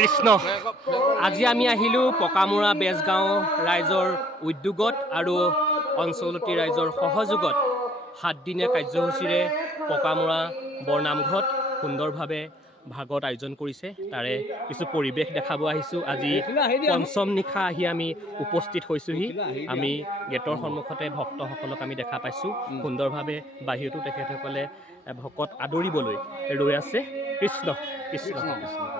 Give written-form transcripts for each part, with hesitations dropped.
কৃষ্ণ আজি আমি আহিলো পকামুৰা বেজগাঁও ৰাইজৰ উদ্যোগত আৰু অঞ্চলতি ৰাইজৰ সহযোগত 7 দিনীয়া কাৰ্যসূচীৰে পকামুৰা বৰনামঘৰত সুন্দৰভাৱে ভাগত আয়োজন কৰিছে তাৰে কিছু পৰিবেশ দেখাব আহিছো আজি পঞ্চম নিশা আহি আমি উপস্থিত হৈছোহি আমি গেটৰ সন্মুখতে ভক্তসকলক আমি দেখা পাইছো সুন্দৰভাৱে বাহিৰতো তেখেতসকলে ভকত আদৰিবলৈ ৰৈ আছে কৃষ্ণ কৃষ্ণ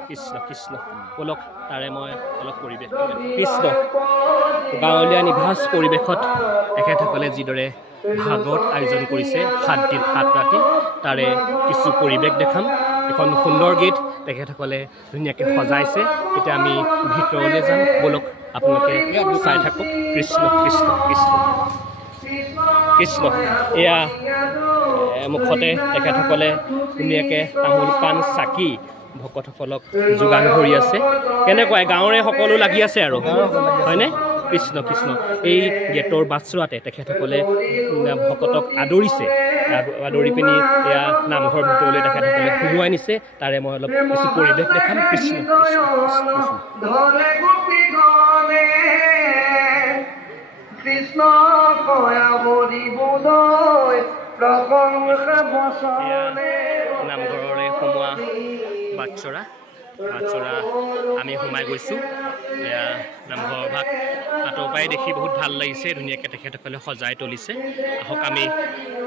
কৃষ্ণ কৃষ্ণ বলক তাৰে মই অলপ পৰিবেশ কৃষ্ণ গাঁৱলীয়া নিভাজ পৰিবেশত তেখেতসকলে যিদৰে ভাগত আয়োজন কৰিছে 7 দিন 7 ৰাতি তাৰে কিছু পৰিবেশ দেখাম এখন সুন্দৰ গীত তেখেতসকলে ধুনীয়াকৈ সজাইছে এতিয়া আমি ভিতৰলৈ যাম বলক আপোনালোকে চাই থাকক কৃষ্ণ কৃষ্ণ কৃষ্ণ কৃষ্ণ এয়া মুখতে তেখেতসকলে ধুনীয়াকৈ তামোল পাণ চাকি ভকতসকলক যোগান ধৰি আছে কেনেকুৱা গাঁৱৰে সকলো লাগি আছে আৰু হয়নে কৃষ্ণ কৃষ্ণ এই গেটৰ বাছৰাতে তেখেতসকলে ভকতক আদৰিছে আদৰি পিনি এয়া নামঘৰ ভিতৰলৈ তেখেতসকলে সোমোৱাই নিছে তাৰে মই অলপ কিছু পৰিৱেশ দেখাম কৃষ্ণ কৃষ্ণ নামঘৰৰে সোমোৱা বাটচৰা আমি সোমাই গৈছোঁ এয়া নামঘৰ ভাগ আঁতৰ পৰাই দেখি বহুত ভাল লাগিছে ধুনীয়াকৈ তেখেতসকলে সজাই তুলিছে আহক আমি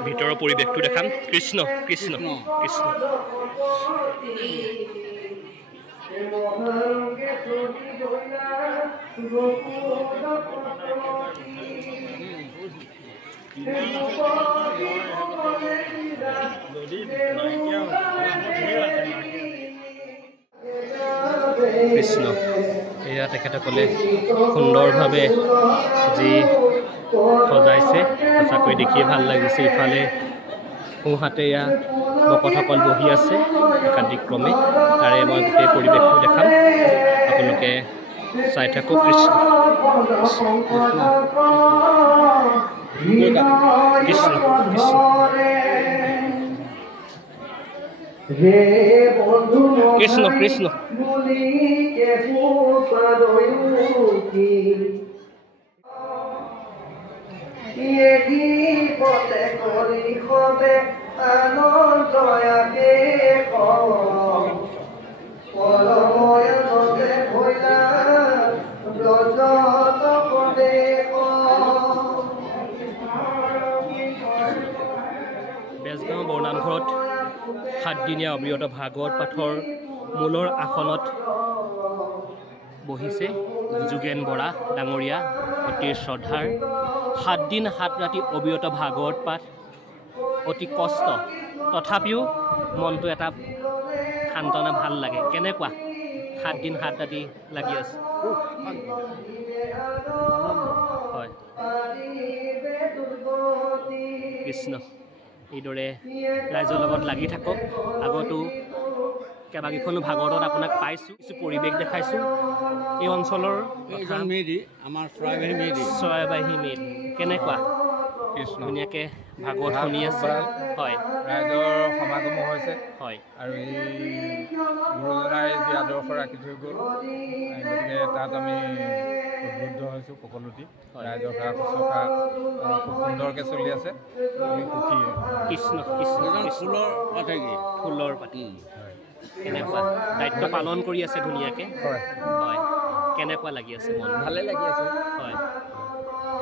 ভিতৰৰ পৰিৱেশটো দেখাম কৃষ্ণ কৃষ্ণ কৃষ্ণ কৃষ্ণ এয়া তেখেতসকলে সুন্দৰভাৱে যি সজাইছে সঁচাকৈ দেখিয়ে ভাল লাগিছে ইফালে সোঁহাতে এয়া ভকতসকল বহি আছে একাদিক্ৰমে তাৰে মই গোটেই পৰিৱেশটো দেখাম আপোনালোকে চাই থাকক কৃষ্ণ কৃষ্ণ কৃষ্ণ কৃষ্ণ কৃষ্ণ বেজগাঁও বৰনামঘৰত 7 দিনীয়া অবিৰত ভাগৱত পাঠৰ মূলৰ আসনত বহিছে যোগেন বৰা ডাঙৰীয়া অতি শ্ৰদ্ধাৰ 7 দিন 7 ৰাতি অবিৰত ভাগৱত পাঠ অতি কষ্ট তথাপিও মনটো এটা শান্তনা ভাল লাগে কেনেকুৱা 7 দিন 7 ৰাতি লাগি আছে হয় কৃষ্ণ এইদৰে ৰাইজৰ লগত লাগি থাকক আগতো কেইবাকেইখনো ভাগৱতত আপোনাক পাইছোঁ কিছু পৰিৱেশ দেখাইছোঁ এই অঞ্চলৰ আমাৰ চৰাইবাহী মেইড কেনেকুৱা ধুনীয়াকৈ ভাগৱত শুনি আছে হয় ৰাইজৰ সমাগম হৈছে হয় আৰু এই গুৰুজনাই যি আদৰ্শ ৰাখি থৈ গ'ল গতিকে তাত আমি উদ্বুদ্ধ হৈছোঁ সকলোটি ৰাইজৰ সেৱা শুশ্ৰূষা খুব সুন্দৰকৈ চলি আছে আমি সুখী কৃষ্ণ কৃষ্ণ ফুলৰ পাতি কেনেকুৱা দায়িত্ব পালন কৰি আছে ধুনীয়াকৈ হয় হয় কেনেকুৱা লাগি আছে মন ভালে লাগি আছে হয়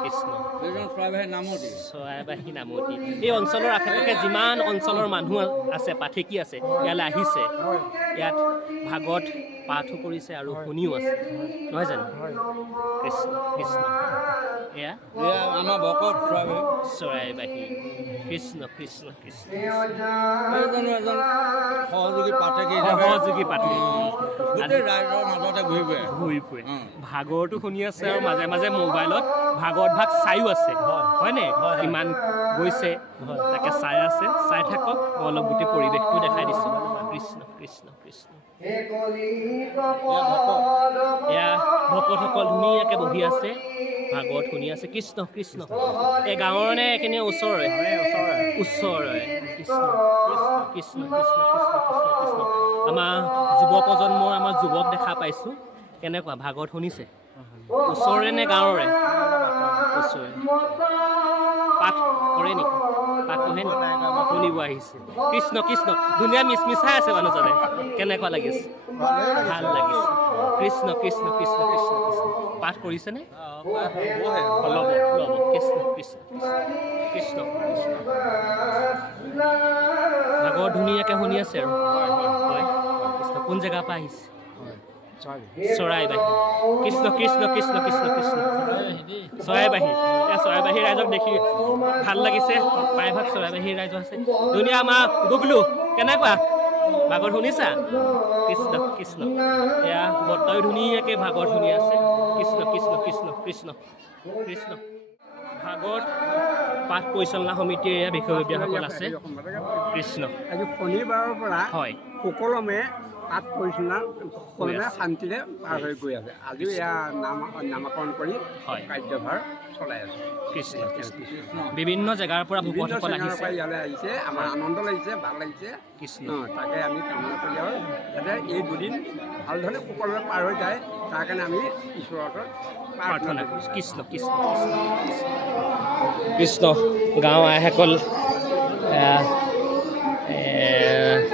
কৃষ্ণ চৰাইবাহী নামতি এই অঞ্চলৰ আশে পাশে যিমান অঞ্চলৰ মানুহ আছে পাঠেকি আছে ইয়ালৈ আহিছে ইয়াত ভাগৱত পাঠো কৰিছে আৰু শুনিও আছে নহয় জানো কৃষ্ণ কৃষ্ণ এয়া আমাৰ ভকত চৰাইবাহী কৃষ্ণ কৃষ্ণ কৃষ্ণ এজন সহযোগী পাঠেকি সহযোগী পাঠেকি ৰাইজৰ মাজতে ঘূৰি ফুৰে ভাগৱতো শুনি আছে আৰু মাজে মাজে মোবাইলত ভাগৱত ভাগ চাইও আছে হয়নে কিমান গৈছে তাকে চাই আছে চাই থাকক মই অলপ গোটেই পৰিৱেশটো দেখাই দিছোঁ কৃষ্ণ কৃষ্ণ কৃষ্ণ এয়া ভকতসকল ধুনীয়াকৈ বহি আছে ভাগৱত শুনি আছে কৃষ্ণ কৃষ্ণ এই গাঁৱৰ নে এখিনি ওচৰৰে ওচৰৰে কৃষ্ণ কৃষ্ণ কৃষ্ণ কৃষ্ণ কৃষ্ণ আমাৰ যুৱ প্ৰজন্ম আমাৰ যুৱক দেখা পাইছোঁ কেনেকুৱা ভাগৱত শুনিছে ওচৰৰে নে গাঁৱৰে ওচৰৰে পাঠ কৰে নেকি পাঠ পঢ়ে নেকি শুনিব আহিছে কৃষ্ণ কৃষ্ণ ধুনীয়া মিছমিছাই আছে মানুহজনে কেনেকুৱা লাগিছে ভাল লাগিছে কৃষ্ণ কৃষ্ণ কৃষ্ণ কৃষ্ণ কৃষ্ণ পাঠ কৰিছেনে ল'ব ল'ব কৃষ্ণ কৃষ্ণ কৃষ্ণ ভাগৱত ধুনীয়াকৈ শুনি আছে আৰু হয় কৃষ্ণ কোন জেগাৰ পৰা আহিছে চৰাইবাহী কৃষ্ণ কৃষ্ণ কৃষ্ণ কৃষ্ণ কৃষ্ণ চৰাইবাহী চৰাইবাহী ৰাইজক দেখি ভাল লাগিছে প্ৰায়ভাগ চৰাইবাহী ৰাইজ আছে ধুনীয়া আমাৰ গুগলু কেনেকুৱা ভাগৱত শুনিছা কৃষ্ণ কৃষ্ণ এয়া বৰ্তই ধুনীয়াকৈ ভাগৱত শুনি আছে কৃষ্ণ কৃষ্ণ কৃষ্ণ কৃষ্ণ কৃষ্ণ ভাগৱত পাঠ পৰিচালনা সমিতিৰ এয়া বিষয়ববীয়াসকল আছে কৃষ্ণ আজি শনিবাৰৰ পৰা হয় সুকলমে পাঠ পৰিচালনা সকলোৱে শান্তিৰে পাৰ হৈ গৈ আছে আজিও এয়া নামাকৰণ কৰি কাৰ্যভাৰ চলাই আছে কৃষ্ণ বিভিন্ন জেগাৰ পৰা ভকতসকল আহিছে ইয়ালৈ আহিছে আমাৰ আনন্দ লাগিছে ভাল লাগিছে কৃষ্ণ তাকে আমি কামনা কৰি আৰু যাতে এই দুদিন ভালধৰণে সকলোৱে পাৰ হৈ যায় তাৰ কাৰণে আমি ঈশ্বৰৰ ওচৰত প্ৰাৰ্থনা কৰিছোঁ কৃষ্ণ কৃষ্ণ কৃষ্ণ গাঁও আইসকল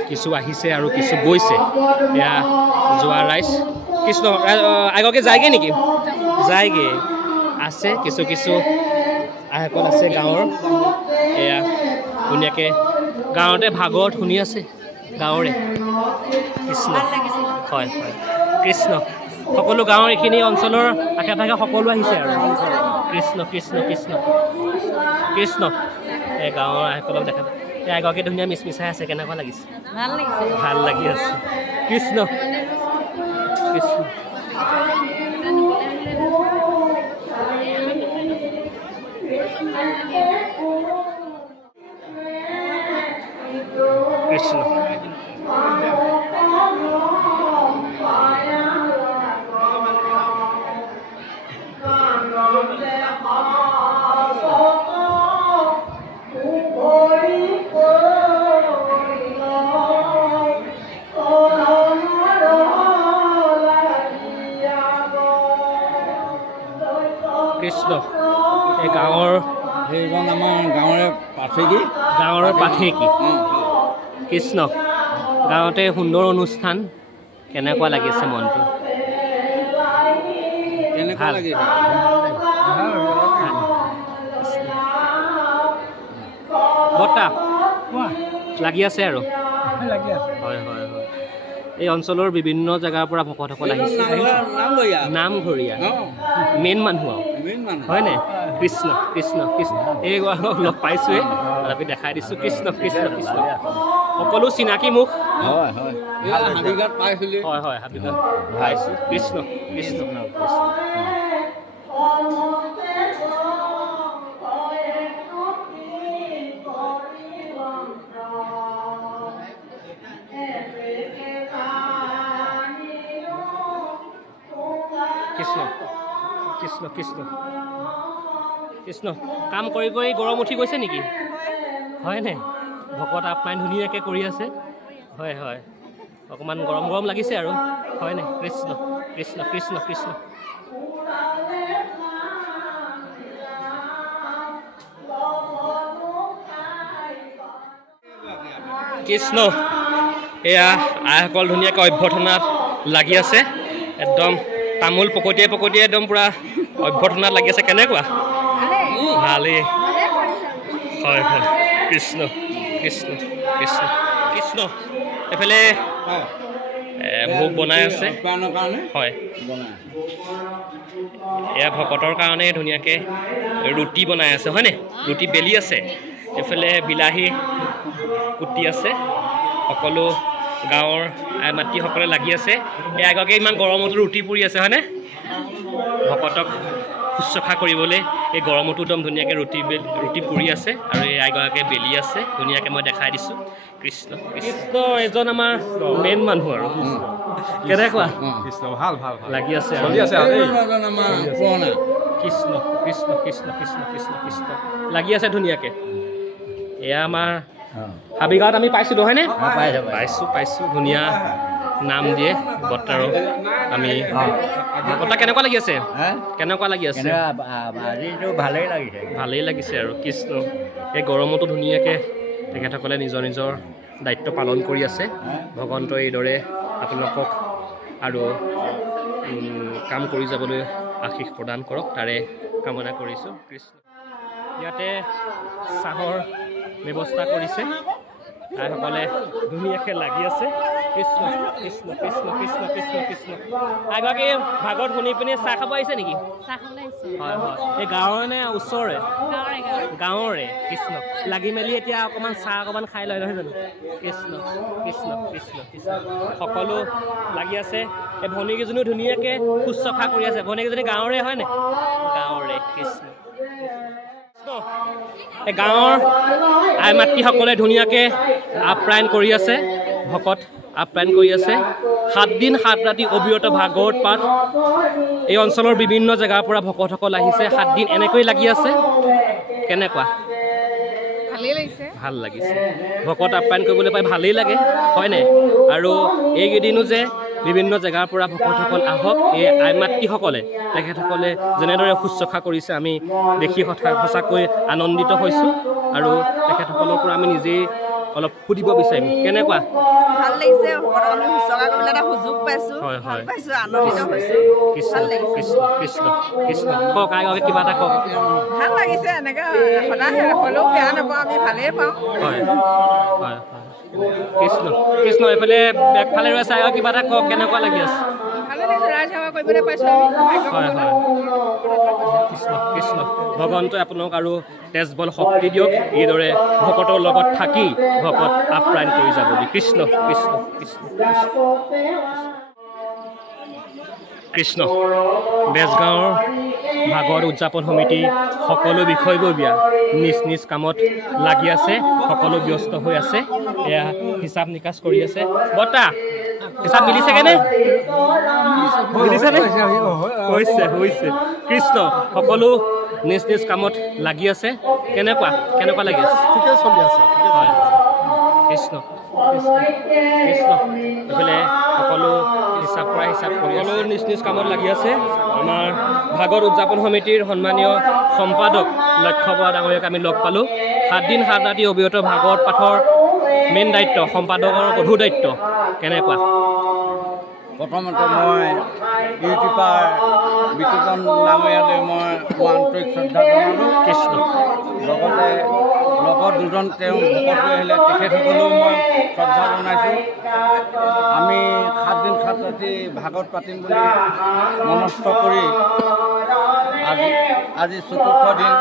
কিছু আহিছে আৰু কিছু গৈছে এয়া যোৱা ৰাইজ কৃষ্ণ আগকে যায়গৈ নেকি যায়গৈ আছে কিছু কিছু আইসকল আছে গাঁৱৰ এয়া ধুনীয়াকৈ গাঁৱতে ভাগৱত শুনি আছে গাঁৱৰে কৃষ্ণ হয় হয় কৃষ্ণ সকলো গাঁৱৰ এইখিনি অঞ্চলৰ আশে পাশে সকলো আহিছে আৰু কৃষ্ণ কৃষ্ণ কৃষ্ণ কৃষ্ণ এই গাঁৱৰ আইসকলক দেখা এগৰাকী ধুনীয়া মিছমিছাই আছে কেনেকুৱা লাগিছে ভাল লাগি আছে কৃষ্ণ কৃষ্ণ কৃষ্ণ কৃষ্ণ এই গাঁৱৰ সেইজন আমাৰ গাঁৱৰে পাঠেকি কৃষ্ণ গাঁৱতে সুন্দৰ অনুষ্ঠান কেনেকুৱা লাগিছে মনটো কেনেকুৱা লাগিছে বৰ্তা লাগি আছে আৰু হয় হয় হয় এই অঞ্চলৰ বিভিন্ন জেগাৰ পৰা ভকতসকল আহিছে নামঘৰীয়া মেইন মানুহ হয়নে কৃষ্ণ কৃষ্ণ কৃষ্ণ এই লগ পাইছোঁৱে আমি দেখাই দিছোঁ কৃষ্ণ কৃষ্ণ কৃষ্ণ সকলো চিনাকি মুখ হয় হয় হয় হাবিঘাট পাইছোঁ কৃষ্ণ কৃষ্ণ কৃষ্ণ কৃষ্ণ কৃষ্ণ কৃষ্ণ কাম কৰি কৰি গৰম উঠি গৈছে নেকি হয়নে ভকত আপ্যায়ন ধুনীয়াকৈ কৰি আছে হয় হয় অকণমান গৰম গৰম লাগিছে আৰু হয়নে কৃষ্ণ কৃষ্ণ কৃষ্ণ কৃষ্ণ কৃষ্ণ এয়া আইসকল ধুনীয়াকৈ অভ্যৰ্থনাত লাগি আছে একদম তামোল পকতিয়াই পকতিয়াই একদম পূৰা অভ্যৰ্থনাত লাগি আছে কেনেকুৱা ভালেই হয় হয় কৃষ্ণ কৃষ্ণ কৃষ্ণ কৃষ্ণ এফালে ভোগ বনাই আছে হয় এয়া ভকতৰ কাৰণে ধুনীয়াকৈ ৰুটি বনাই আছে হয়নে ৰুটি বেলি আছে এফালে বিলাহী কুটি আছে সকলো গাঁৱৰ আই মাতৃসকলে লাগি আছে এই আগকে ইমান গৰমতো ৰুটি পুৰি আছে হয়নে ভকতক শুশ্ৰূষা কৰিবলৈ এই গৰমতো একদম ধুনীয়াকৈ ৰুটি পুৰি আছে আৰু এই আইগৰাকীয়ে বেলি আছে ধুনীয়াকৈ মই দেখাই দিছোঁ কৃষ্ণ কৃষ্ণ এজন আমাৰ মেইন মানুহ আৰু কেনেকুৱা কৃষ্ণ ভাল ভাল লাগি আছে চলি আছে কৃষ্ণ কৃষ্ণ কৃষ্ণ কৃষ্ণ কৃষ্ণ কৃষ্ণ লাগি আছে ধুনীয়াকৈ এয়া আমাৰ হাবিগাঁৱত আমি পাইছিলোঁ হয়নে পাইছোঁ ধুনীয়া নাম দিয়ে বৰ্তাৰো আমি বৰ্তা কেনেকুৱা লাগি আছে কেনেকুৱা লাগি আছে ভালেই লাগিছে আৰু কৃষ্ণ এই গৰমতো ধুনীয়াকৈ তেখেতসকলে নিজৰ নিজৰ দায়িত্ব পালন কৰি আছে ভগৱন্তই এইদৰে আপোনালোকক আৰু কাম কৰি যাবলৈ আশীষ প্ৰদান কৰক তাৰে কামনা কৰিছোঁ কৃষ্ণ ইয়াতে চাহৰ ব্যৱস্থা কৰিছে আইসকলে ধুনীয়াকৈ লাগি আছে কৃষ্ণ কৃষ্ণ কৃষ্ণ কৃষ্ণ কৃষ্ণ কৃষ্ণ আগতে ভাগত শুনি পিনি চাহ খাব আহিছে নেকি হয় হয় এই গাঁৱৰে নে ওচৰৰে গাঁৱৰে কৃষ্ণ লাগি মেলি এতিয়া অকণমান চাহ অকণমান খাই লয় নহয় জানো কৃষ্ণ কৃষ্ণ কৃষ্ণ কৃষ্ণ সকলো লাগি আছে এই ভনীকেইজনীও ধুনীয়াকৈ শুশ্ৰূষা কৰি আছে ভনীকেইজনী গাঁৱৰে হয়নে গাঁৱৰে কৃষ্ণ এই গাঁৱৰ আই মাতৃসকলে ধুনীয়াকৈ আপ্যায়ন কৰি আছে ভকত আপ্যায়ন কৰি আছে 7 দিন 7 ৰাতি অবিৰত ভাগৱত পাঠ এই অঞ্চলৰ বিভিন্ন জেগাৰ পৰা ভকতসকল আহিছে 7 দিন এনেকৈ লাগি আছে কেনেকুৱা ভাল লাগিছে ভকত আপ্যায়ন কৰিবলৈ পাই ভালেই লাগে হয়নে আৰু এইকেইদিনো যে বিভিন্ন জেগাৰ পৰা ভকতসকল আহক এই আই মাতৃসকলে তেখেতসকলে যেনেদৰে শুশ্ৰূষা কৰিছে আমি দেখি সঁচাকৈ আনন্দিত হৈছোঁ আৰু তেখেতসকলৰ পৰা আমি নিজেই অলপ সুধিব বিচাৰিম কেনেকুৱা ভাল লাগিছে আমি শুশ্ৰূষা কৰিবলৈ এটা সুযোগ পাইছোঁ হয় হয় পাইছোঁ আনন্দিত হৈছোঁ কৃষ্ণ কৃষ্ণ কৃষ্ণ কৃষ্ণ কওক আগতে কিবা এটা কওক ভাল লাগিছে এনেকৈ সদায় হ'লেও বেয়া নাপাওঁ আমি ভালেই পাওঁ হয় হয় কৃষ্ণ কৃষ্ণ এইফালে বেগফালে ৰৈ আছে আৰু কিবা এটা কওক কেনেকুৱা লাগি আছে ভালে লাগিছে ৰাজসেৱা কৰিবলৈ পাইছোঁ হয় হয় কৃষ্ণ কৃষ্ণ ভগৱন্তই আপোনাক আৰু তেজবল শক্তি দিয়ক এইদৰে ভকতৰ লগত থাকি ভকত আপ্যায়ন কৰি যাবলৈ কৃষ্ণ কৃষ্ণ কৃষ্ণ কৃষ্ণ বেজগাঁৱৰ ভাগৱত উদযাপন সমিতি সকলো বিষয়ববীয়া নিজ নিজ কামত লাগি আছে সকলো ব্যস্ত হৈ আছে এয়া হিচাপ নিকাচ কৰি আছে বৰ্তা হিচাপ মিলিছেগেনে মিলিছেনে হৈছে হৈছে কৃষ্ণ সকলো নিজ নিজ কামত লাগি আছে কেনেকুৱা কেনেকুৱা লাগি আছে ঠিকে চলি আছে হয় কৃষ্ণ কৃষ্ণ এইফালে সকলো হিচাপ কৰা হিচাপ কৰি সকলো নিজ নিজ কামত লাগি আছে আমাৰ ভাগৱত উদযাপন সমিতিৰ সন্মানীয় সম্পাদক লক্ষ্য বৰা ডাঙৰীয়াক আমি লগ পালোঁ 7 দিন 7 ৰাতি অবিৰত ভাগৱত পাঠৰ মেইন দায়িত্ব সম্পাদকৰ গধুৰ দায়িত্ব কেনেকুৱা প্ৰথমতে মই ইউটিউবাৰ বিতুপন ডাঙৰীয়ালৈ মই আন্তৰিক শ্ৰদ্ধা জনালোঁ কৃষ্ণ লগতে লগত দুজন তেওঁ ভকত লৈ আহিলে তেখেতসকলেও মই শ্ৰদ্ধা জনাইছোঁ আমি 7 দিন 7 ৰাতি ভাগৱত পাতিম বুলি মনস্থ কৰি আজি চতুৰ্থ দিন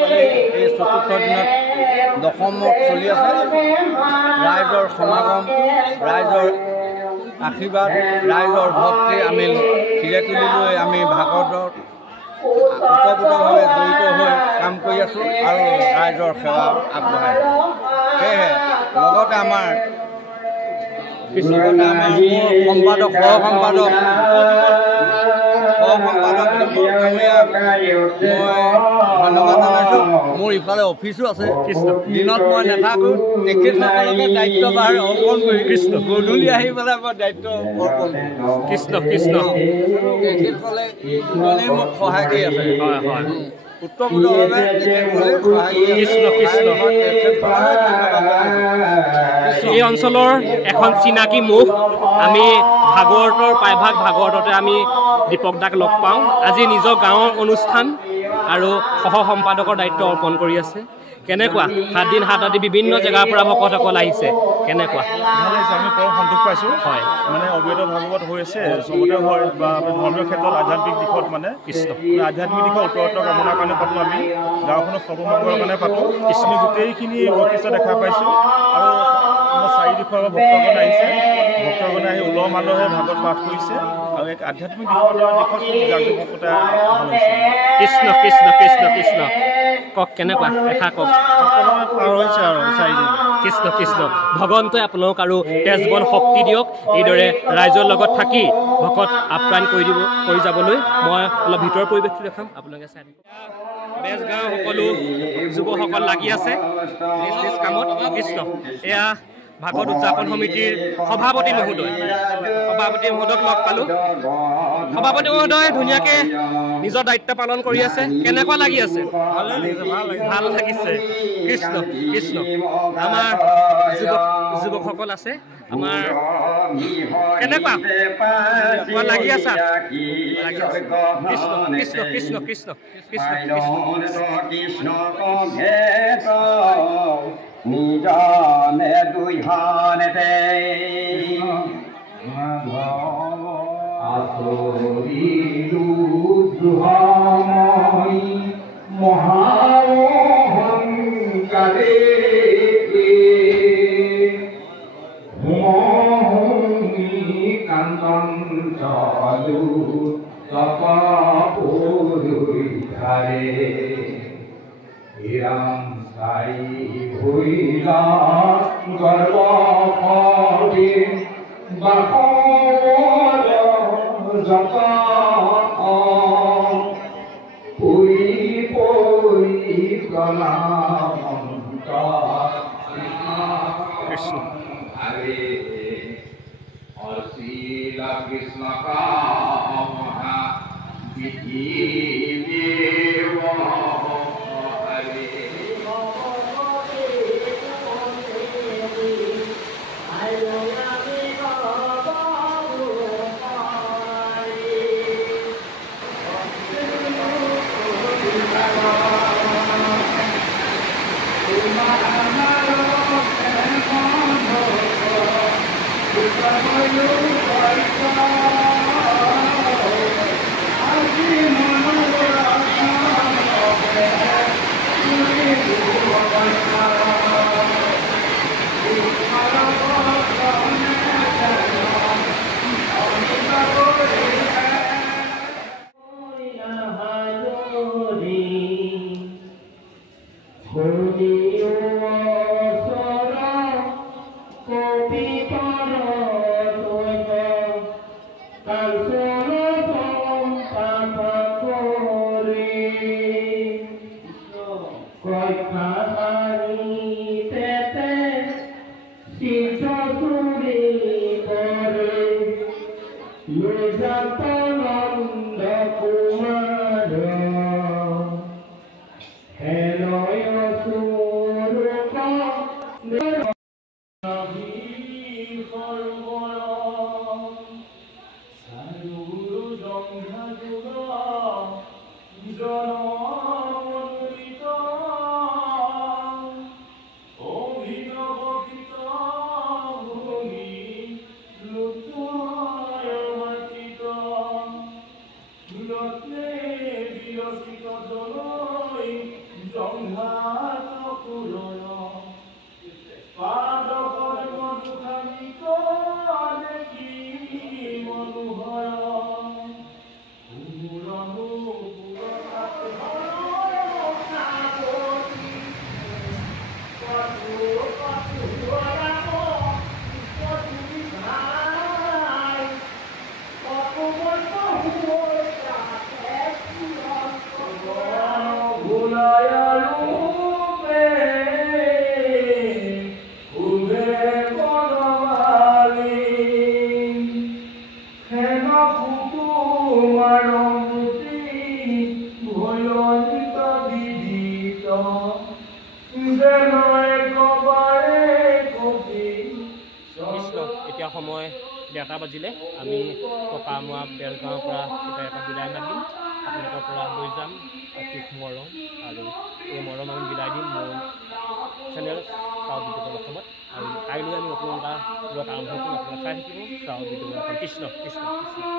পালি এই চতুৰ্থ দিনত দশমত চলি আছে ৰাইজৰ সমাগম ৰাইজৰ আশীৰ্বাদ ৰাইজৰ ভক্তি আমি ফিৰে তুলি লৈ আমি ভাগৱতত ওতঃপ্ৰোতভাৱে জড়িত হৈ কাম কৰি আছোঁ আৰু ৰাইজৰ সেৱা আগবঢ়াই সেয়েহে লগতে আমাৰ সম্পাদক সহসম্পাদক মই ধন্যবাদ জনাইছোঁ মোৰ ইফালে অফিচো আছে দিনত মই নাথাকোঁ তেখেতসকলকে দায়িত্বভাৰ অৰ্পণ কৰি কৃষ্ণ গধূলি আহি পেলাই মই দায়িত্ব অৰ্পণ কৃষ্ণ কৃষ্ণ তেখেতসকলে মোক সহায় কৰি আছে হয় হয় উত্তমভাৱে তেখেতসকলে সহায় কৰি কৃষ্ণ কৃষ্ণ এই অঞ্চলৰ এখন চিনাকি মুখ আমি ভাগৱতৰ প্ৰায়ভাগ ভাগৱততে আমি দীপক দাক লগ পাওঁ আজি নিজৰ গাঁৱৰ অনুষ্ঠান আৰু সহ সম্পাদকৰ দায়িত্ব অৰ্পণ কৰি আছে কেনেকুৱা 7 দিন 7 ৰাতি বিভিন্ন জেগাৰ পৰা ভকতসকল আহিছে কেনেকুৱা ভাল লাগিছে আমি পৰম সন্তোষ পাইছোঁ হয় মানে অবিৰত ভাগৱত হৈ আছে চবতে হয় বা ধৰ্মীয় ক্ষেত্ৰত আধ্যাত্মিক দিশত মানে কৃষ্ণ আধ্যাত্মিক দিশৰ উত্তৰত্ব কামনাৰ কাৰণে পাতোঁ আমি গাঁওখনৰ সৰ্বমংগলৰ কাৰণে পাতোঁ আমি গোটেইখিনি বৈশিষ্ট্য দেখা পাইছোঁ আৰু আমাৰ 4 দিশৰ ভক্তগণ আহিছে ভক্ত ভক্তগণে আহি উলহ মালহে ভাগৱত পাঠ কৰিছে আৰু এক আধ্যাত্মিক দিশত জাকজমকতা ভাল হৈছে। কৃষ্ণ কৃষ্ণ কৃষ্ণ কৃষ্ণ কওক কেনেকুৱা দেখা কওক। পাৰ হৈছে আৰু চাৰিদিন। কৃষ্ণ কৃষ্ণ ভগৱন্তই আপোনালোক আৰু তেজবল শক্তি দিয়ক এইদৰে ৰাইজৰ লগত থাকি ভকত আপ্ৰাণ কৰি যাবলৈ। মই অলপ ভিতৰৰ পৰিৱেশটো দেখাম আপোনালোকে চাই থাকিব। বেজগাঁও সকলো যুৱকসকল লাগি আছে নিজ কামত। কৃষ্ণ এয়া ভাগৱত উদযাপন সমিতিৰ সভাপতি মহোদয়ক লগ পালোঁ। সভাপতি মহোদয় ধুনীয়াকৈ নিজৰ দায়িত্ব পালন কৰি আছে। কেনেকুৱা লাগি আছে? ভাল লাগিছে। কৃষ্ণ কৃষ্ণ আমাৰ যুৱকসকল আছে আমাৰ কেনেকুৱা লাগি আছা? কৃষ্ণ কৃষ্ণ কৃষ্ণ কৃষ্ণ কৃষ্ণ কৃষ্ণ নিজনে দুইহানেতে আচৰিলো দুহাময় মহাঅহংকাৰে হোমহমি কান্তন চলু তপপুৰুধাৰে হিৰাম চাই ভৈলা গৰ্ব কৰি বাহৰ যত পুৰি পৰি প্ৰণামন্ত হৰে অশ্লীল কৃষ্ণ কামহা বিধি দেৱ এতিয়া সময় 10টা বাজিলে। আমি পকামৰা বেলগাঁৱৰ পৰা এটা বিদায় মাতিম। আপোনালোকৰ পৰা লৈ যাম অতি মৰম আৰু এই মৰম আমি বিদায় দিম মোৰ চেনেল চাউথ বিদ্যুতৰ অসমত। আৰু কাইলৈ আমি নতুন এটা ব্লগ আৰম্ভ কৰিম। আপোনালোকে চাই থাকিব চাউথ বিদ্যুতৰ অসম। কৃষ্ণ কৃষ্ণ কৃষ্ণ।